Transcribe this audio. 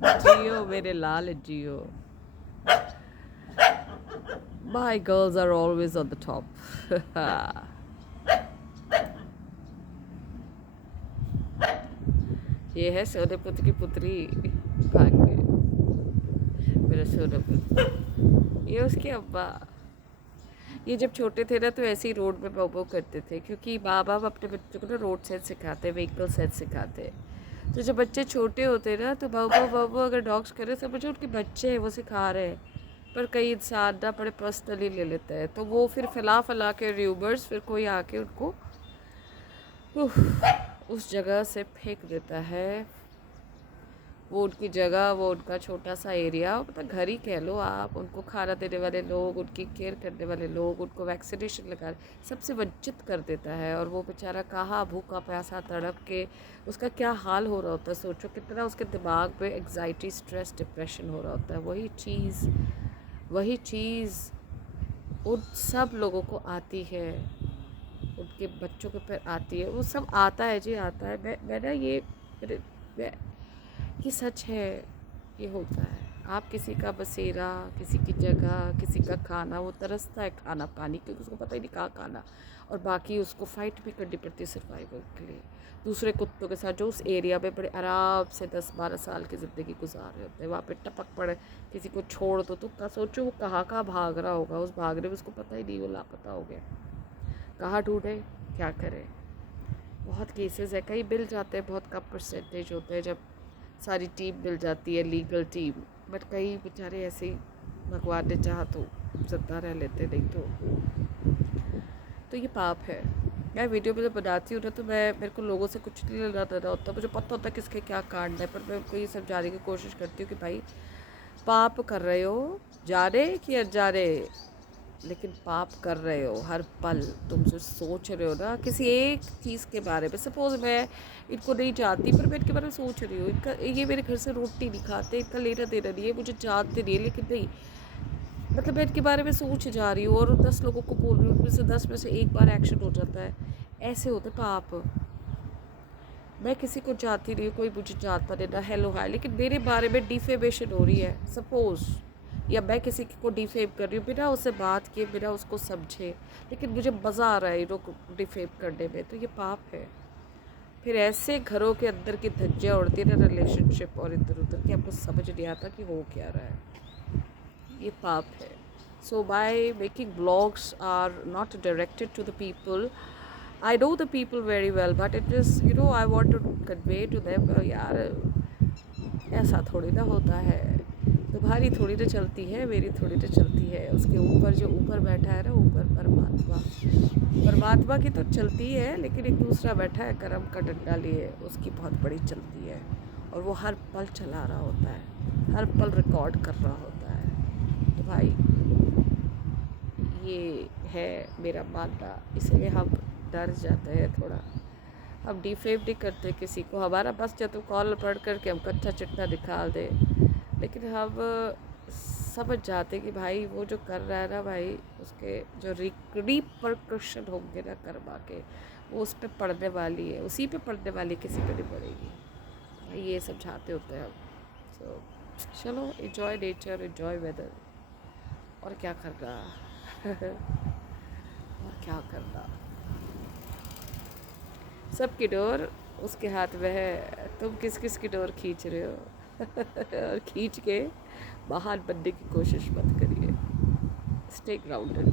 जियो मेरे लाल जियो. My girls are always on the top. ये है सोने पुत्र की पुत्री भाग गए मेरा सोना पुत्र. ये उसके अब्बा. ये जब छोटे थे ना तो ऐसे ही रोड में बो करते थे क्योंकि माँ बाप अपने बच्चों को ना रोड सेंस सिखाते, व्हीकल सेंस सिखाते. तो जब बच्चे छोटे होते हैं ना तो बाबू अगर डॉग्स करे समझो उनके बच्चे हैं वो सिखा रहे हैं. पर कई इंसान ना बड़े पर्सनली ले लेते हैं तो वो फिर फैला के र्यूमर्स फिर कोई आके उनको उस जगह से फेंक देता है. वो उनकी जगह, वो उनका छोटा सा एरिया, मतलब घर ही कह लो आप. उनको खाना देने वाले लोग, उनकी केयर करने वाले लोग, उनको वैक्सीनेशन लगा सबसे वंचित कर देता है. और वो बेचारा कहाँ भूखा प्यासा तड़प के उसका क्या हाल हो रहा होता है. सोचो कितना उसके दिमाग पे एग्जाइटी, स्ट्रेस, डिप्रेशन हो रहा होता है. वही चीज़ उन सब लोगों को आती है, उनके बच्चों के ऊपर आती है. वो सब आता है जी, आता है. मैं ना ये सच है. ये होता है. आप किसी का बसेरा, किसी की जगह, किसी का खाना, वो तरसता है खाना पानी क्योंकि उसको पता ही नहीं कहाँ खाना. और बाकी उसको फ़ाइट भी करनी पड़ती है सर्वाइवल के लिए दूसरे कुत्तों के साथ जो उस एरिया में बड़े आराम से 10-12 साल की ज़िंदगी गुजार रहे होते हैं. वहाँ पे टपक पड़े किसी को छोड़ दो तो सोचो वो कहाँ कहाँ भाग रहा होगा. उस भागने में उसको पता ही नहीं वो लापता हो गया. कहाँ ढूंढे, क्या करें. बहुत केसेस है. कई मिल जाते हैं, बहुत कम परसेंटेज होते हैं जब सारी टीम मिल जाती है, लीगल टीम. बट कई बेचारे ऐसे ही भगवान ने चाहा तो जिंदा रह लेते, नहीं तो ये पाप है. मैं वीडियो में जब बनाती हूँ ना तो मेरे को लोगों से कुछ नहीं लेना देना होता. मुझे पता होता है किसके क्या कांड है. पर मैं उनको ये समझाने की कोशिश करती हूँ कि भाई पाप कर रहे हो, जाने कि अनजाने, लेकिन पाप कर रहे हो हर पल. तुम जो सोच रहे हो ना किसी एक चीज़ के बारे में, सपोज मैं इनको नहीं जानती पर मैं इनके बारे में सोच रही हूँ, इनका ये मेरे घर से रोटी नहीं खाते, इनका लेना देना नहीं है, मुझे जानते नहीं है, लेकिन नहीं मतलब मैं इनके बारे में सोच जा रही हूँ और 10 लोगों को बोल रही हूँ, उनमें से 10 में से एक बार एक्शन हो जाता है. ऐसे होते पाप. मैं किसी को जानती नहीं, कोई मुझे जानता नहीं ना हेलो हाय, लेकिन मेरे बारे में डिफेमेशन हो रही है सपोज, या मैं किसी को डिफेम कर रही हूँ बिना उससे बात किए, बिना उसको समझे, लेकिन मुझे मज़ा आ रहा है इनको डिफेम करने में. तो ये पाप है. फिर ऐसे घरों के अंदर की धज्जियाँ उड़ती है ना रिलेशनशिप और इधर उधर कि आपको समझ नहीं आता कि हो क्या रहा है. ये पाप है. So by making blogs are not directed to the people. I know the people very well, but it is, I want to convey to them, यार ऐसा थोड़ी ना होता है. तुम्हारी थोड़ी ना चलती है, मेरी थोड़ी ना चलती है. उसके ऊपर जो ऊपर बैठा है ना, ऊपर परमात्मा की तो चलती है, लेकिन एक दूसरा बैठा है कर्म का डंडा लिए, उसकी बहुत बड़ी चलती है. और वो हर पल चला रहा होता है, हर पल रिकॉर्ड कर रहा होता है. तो भाई ये है मेरा मानना. इसलिए हम डर जाते हैं थोड़ा. हम डिफेम नहीं करते किसी को. हमारा बस जब तो कॉल पढ़ करके हम कच्चा चिट्ठा दिखा दे, लेकिन हम समझ जाते कि भाई वो जो कर रहा है ना भाई, उसके जो रिपरकशन होंगे ना कर्मा के, वो उस पर पड़ने वाली है, उसी पे पड़ने वाली, किसी पे नहीं पड़ेगी. भाई ये समझाते होते हैं हम. सो चलो, इन्जॉय नेचर, इन्जॉय वेदर. और क्या करना और क्या करना. सबकी डोर उसके हाथ में है. तुम किस किस की डोर खींच रहे हो और खींच के बाहर बनने की कोशिश मत करिए. Stay grounded.